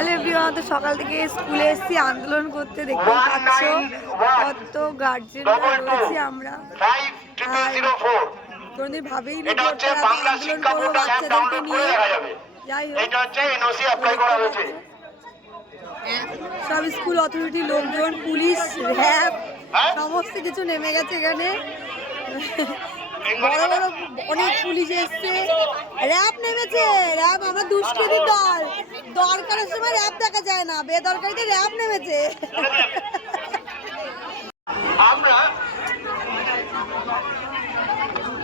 Hello everyone, তো সকাল থেকে স্কুলে এসেছি আন্দোলন করতে। দেখতে পাচ্ছ কত গার্জেনরা রয়েছি আমরা। কোনোদিন ভাবেই নি আন্দোলন করবো বাচ্চাদেরকে নিয়ে। যাই হোক, সব স্কুল অথরিটি লোকজন, পুলিশ, র্যাব সমস্ত কিছু নেমে গেছে এখানে। বড় বড় অনেক পুলিশ এসছে, র্যাব নেমেছে। র্যাব আমরা দুষ্কৃতী দল, দরকারের সময় র্যাব দেখা যায় না, বেদরকারিতে র্যাব নেমেছে। আমরা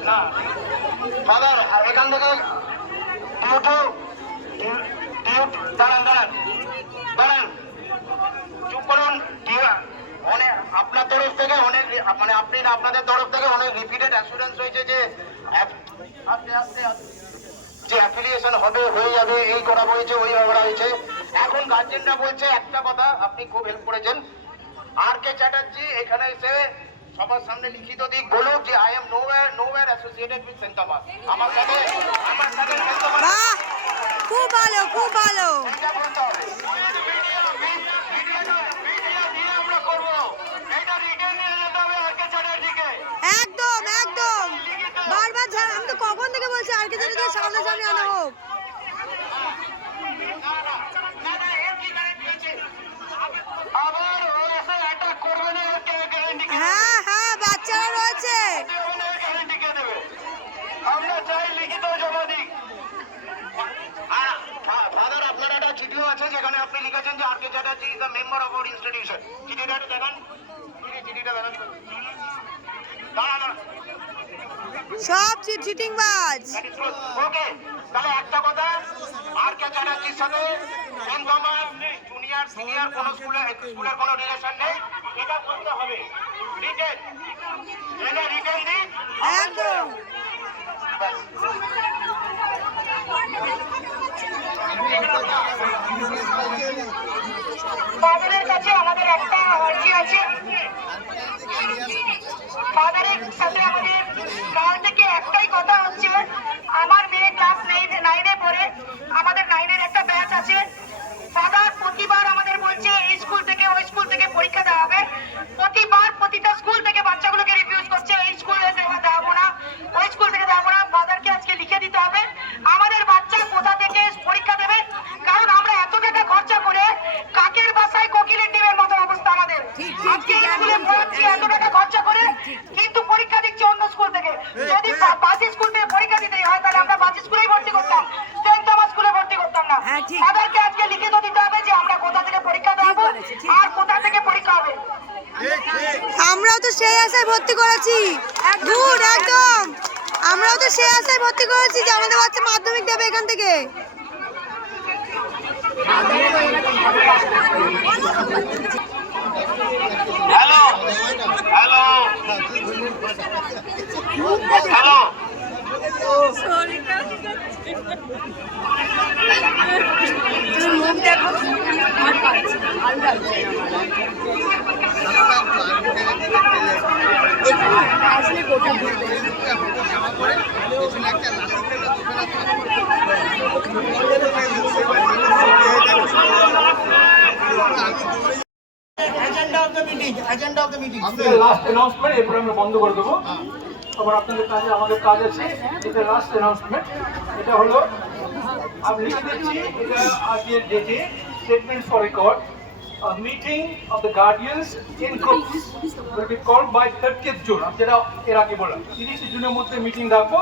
না ফাদার এখান থেকে দাঁড়ান দাঁড়ান দাঁড়ান, চুপ করুন। অনেক আপনার তরফ থেকে অনেক মানে আপনাদের তরফ থেকে অনেক রিপিটেড অ্যাসুরেন্স হয়েছে যে যে অ্যাফিলিয়েশন হবে, হয়ে যাবে, এই করা হয়েছে, ওই করা হয়েছে। এখন গার্জেনরা বলছে একটা কথা, আপনি খুব হেল্প করেছেন। আর কে চ্যাটার্জি এখানে এসে সবার সামনে লিখিত দিক বলুক যে I am nowhere associated with Saint Thomas. আমার সাথে সেন্ট থমাস। বাহ, খুব ভালো, খুব ভালো। এটা বলতে হবে, আমরা করব এটা রিটেন নিয়ে যেতে হবে আর কে চ্যাটার্জিকে। একদম একদম, বারবার আমি তো কখন থেকে বলছি আর কে চ্যাটার্জি সামনে সামনে আনা হোক। হ্যাঁ হ্যাঁ, বাচ্চারা রয়েছে। আমরা চাই লিখিত জমা দিক। আর ফাদার আপনার একটা চিঠিও আছে যেখানে আপনি লিখেছেন যে R K Chatterjee is the member of our institution. চিঠিটা দেখান, চিঠিটা দেখান। সব চিটিং বাজ। ওকে, তাহলে একটা কথা, আর কে চ্যাটার্জির সাথে সেন্ট থমাস জুনিয়র সিনিয়র কোন স্কুলের কোনো রিলেশন নেই, এটা বলতে হবে। রিটেন, এটা রিটেন দিন একদম। ফাদারের কাছে আমাদের একটা আর্জি আছে। ফাদারের সাথে আমাদের কাল থেকে একটাই কথা হচ্ছে, আমার মেয়ে ক্লাস 9-এ পড়ে, আমাদের 9-এর একটা ব্যাচ আছে। ফাদার প্রতিবার আমাদের বলছে এই স্কুল থেকে ওই স্কুল থেকে পরীক্ষা দেওয়া হবে। প্রতিবার প্রতিটা স্কুল থেকে বাচ্চাগুলোকে রিফিউজ করছে, এই স্কুলে দেওয়া না, ওই স্কুল থেকে দেওয়া না। ফাদারকে আজকে লিখে দিতে হবে আমাদের বাচ্চা কোথা থেকে পরীক্ষা দেবে, কারণ আমরা এত টাকা খরচা করে কাকের বাসায় কোকিলের ডিমের মতো অবস্থা আমাদের। আজকে স্কুলে পড়াচ্ছি এত টাকা খরচা করে, কিন্তু পরীক্ষা দিচ্ছে অন্য স্কুল থেকে। যদি বাসি স্কুল থেকে পরীক্ষা দিতে হয় তাহলে আমরা বাসি স্কুলেই ভর্তি করতাম, সেন্ট থমাস স্কুলে ভর্তি করতাম না। তাদেরকে আজকে লিখিত দিতে হবে যে আমরা কোথা থেকে পরীক্ষা দেবো আর কোথা থেকে পরীক্ষা হবে। আমরাও তো সেই আশায় ভর্তি করেছি, গুড, একদম। আমরাও তো সেই আশায় ভর্তি করেছি যে আমাদের বাচ্চা মাধ্যমিক দেবে এখান থেকে। হ্যালো হ্যালো হ্যালো, মুখ দেখো। আসলে গোটা লাস্ট অ্যানাউন্সমেন্ট, এরপর আমরা বন্ধ করে দেবো। আবার আপনাদের কাছে আমাদের কাজ আছে। এটা লাস্ট অ্যানাউন্সমেন্ট, এটা হলো আমি লিখে দিচ্ছি, এটা আজকের ডেটে statement for record. A meeting of the guardians in groups will be called by 30th June. যেটা এর আগে বললাম 30 জুনের মধ্যে মিটিং রাখবো।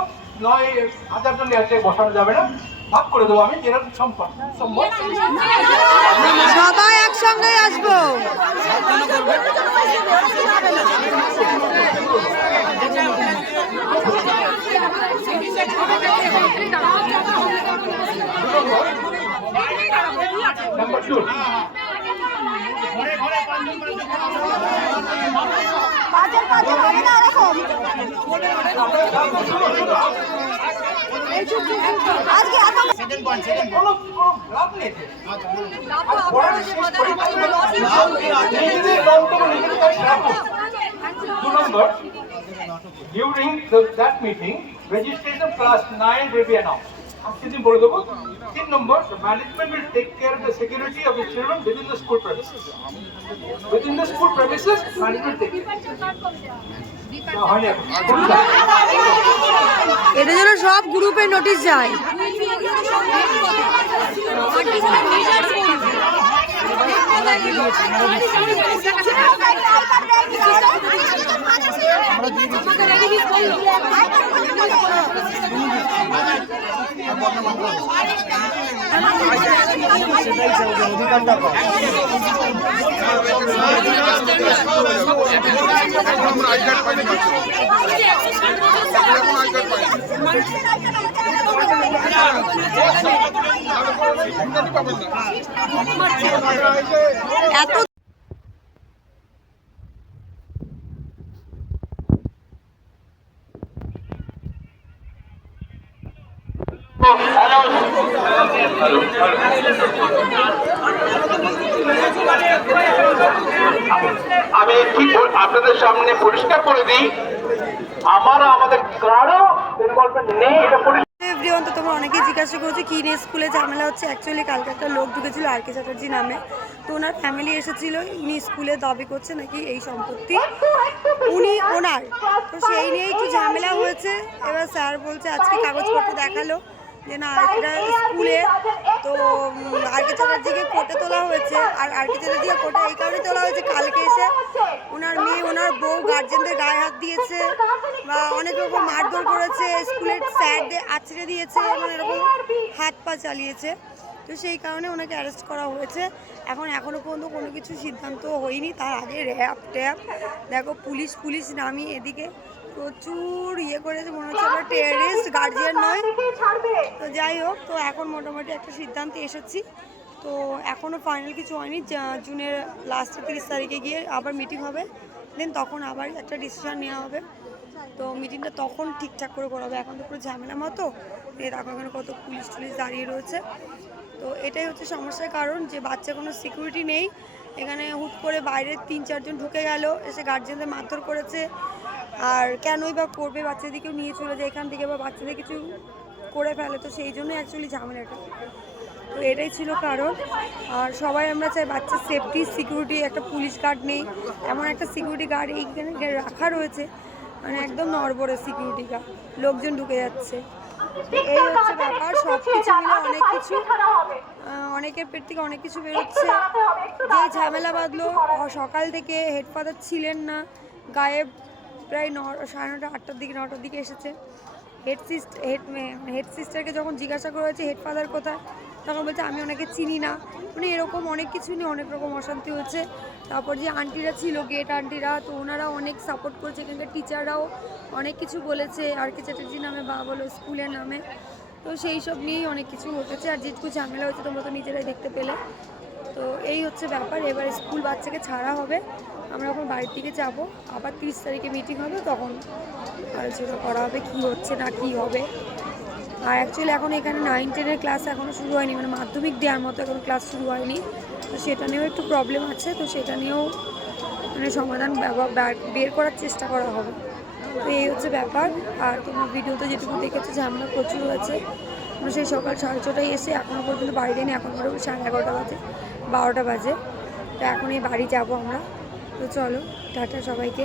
9,000 জন এক জায়গায় বসানো যাবে না, ভাগ করে দেবো আমি যেরকম সম্ভব। সবাই একসঙ্গে আসবো। Number 2, during that meeting, registration class 9 will be announced. আজকে বলে দেবো 3 নম্বর, the management will take care of the security of the children within the school premises. Within the school premises, management take care. হয়নি এখন। এটা যেন সব গ্রুপে notice যায়। এত আমি ঠিক আপনাদের সামনে পরিষ্কার করে দিই, আমাদের কারো ইনভলভমেন্ট নেই। এটা এভরিওয়ান, তো তোমরা অনেকেই জিজ্ঞাসা করছো কি নিয়ে স্কুলে ঝামেলা হচ্ছে। অ্যাকচুয়ালি কালকে একটা লোক ঢুকেছিল আর কে চ্যাটার্জি নামে, তো ওনার ফ্যামিলি এসেছিল, ইনি স্কুলে দাবি করছে নাকি এই সম্পত্তি উনি ওনার, তো সেই নিয়ে একটু ঝামেলা হয়েছে। এবার স্যার বলছে আজকে কাগজপত্র দেখালো যে না এটা স্কুলে, তো আর কে চ্যাটার্জিকে কোর্টে তোলা হয়েছে। আর আর কে চ্যাটার্জিকে কোর্টে এই কারণে তোলা হয়েছে, কালকে এসে ওনার মেয়ে ওনার বউ গার্জেনদের গায়ে হাত দিয়েছে বা অনেক রকম মারধর করেছে, স্কুলের স্যারদের আছড়ে দিয়েছে এবং এরকম হাত পা চালিয়েছে। তো সেই কারণে ওনাকে অ্যারেস্ট করা হয়েছে। এখনও পর্যন্ত কোনো কিছু সিদ্ধান্ত হয়নি। তার আগে র্যাব ট্যাব দেখো পুলিশ নামিয়ে এদিকে প্রচুর ইয়ে করেছে, মনে হচ্ছে আমরা টেররিস্ট, গার্জিয়ান নয়। তো যাই হোক, তো এখন মোটামুটি একটা সিদ্ধান্তে এসেছি। তো এখনও ফাইনাল কিছু হয়নি। জুনের লাস্টে 30 তারিখে গিয়ে আবার মিটিং হবে, দেন তখন আবার একটা ডিসিশন নেওয়া হবে। তো মিটিংটা তখন ঠিকঠাক করে করা হবে। এখন তো পুরো ঝামেলা মতো, দেখো এখানে কত পুলিশ দাঁড়িয়ে রয়েছে। তো এটাই হচ্ছে সমস্যার কারণ, যে বাচ্চার কোনো সিকিউরিটি নেই। এখানে হুট করে বাইরে 3-4 জন ঢুকে গেল, এসে গার্জেনদের মারধর করেছে। আর কেনই বা করবে, বাচ্চাদেরকেও নিয়ে চলে যায় এখান থেকে, বা বাচ্চাদের কিছু করে ফেলে। তো সেই জন্যই অ্যাকচুয়ালি ঝামেলাটা, তো এটাই ছিল কারণ। আর সবাই আমরা চাই বাচ্চার সেফটি, সিকিউরিটি, একটা পুলিশ গার্ড নেই, এমন একটা সিকিউরিটি গার্ড এইখানে রাখা রয়েছে, মানে একদম নড়বড়ে সিকিউরিটি গার্ড, লোকজন ঢুকে যাচ্ছে। এই হচ্ছে ব্যাপার। সব কিছু মিলে অনেক কিছু, অনেকের পেট থেকে অনেক কিছু বেরোচ্ছে। যেই ঝামেলা বাঁধলো, সকাল থেকে হেডফাদার ছিলেন না, গায়েব, প্রায় 9:30 8টার দিকে 9টার দিকে এসেছে। হেড সিস্টারকে যখন জিজ্ঞাসা করা হয়েছে হেডফাদার কোথায়, তখন বলছে আমি ওনাকে চিনি না। মানে এরকম অনেক কিছু নিয়ে অনেক রকম অশান্তি হচ্ছে। তারপর যে আন্টিরা ছিল, গেট আন্টিরা, তো ওনারা অনেক সাপোর্ট করেছে, এখানকার টিচাররাও অনেক কিছু বলেছে আর কে চ্যাটার্জি নামে বা বলো স্কুলের নামে। তো সেই সব নিয়েই অনেক কিছু হতেছে। আর যেটুকু ঝামেলা হয়েছে তোমরা তো নিজেরাই দেখতে পেলে। তো এই হচ্ছে ব্যাপার। এবার স্কুল বাচ্চাকে ছাড়া হবে, আমরা এখন বাড়ির দিকে যাবো। আবার 30 তারিখে মিটিং হবে, তখন আলোচনা করা হবে কী হচ্ছে না কী হবে। আর অ্যাকচুয়ালি এখন এখানে 9-10-এর ক্লাস এখনও শুরু হয়নি, মানে মাধ্যমিক দেওয়ার মতো এখনও ক্লাস শুরু হয়নি। তো সেটা নিয়েও একটু প্রবলেম আছে, তো সেটা নিয়েও মানে সমাধান বের করার চেষ্টা করা হবে। তো এই হচ্ছে ব্যাপার। আর তোমার ভিডিওতে যেটুকু দেখেছো ঝামেলা প্রচুর হয়েছে। আমরা সেই সকাল 6:30টায় এসে এখনও পর্যন্ত বাড়ি যাইনি, এখন ধরো 11:30 বাজে, 12টা বাজে। তো এখন এই বাড়ি যাবো আমরা। তো চলো, টাটা সবাইকে।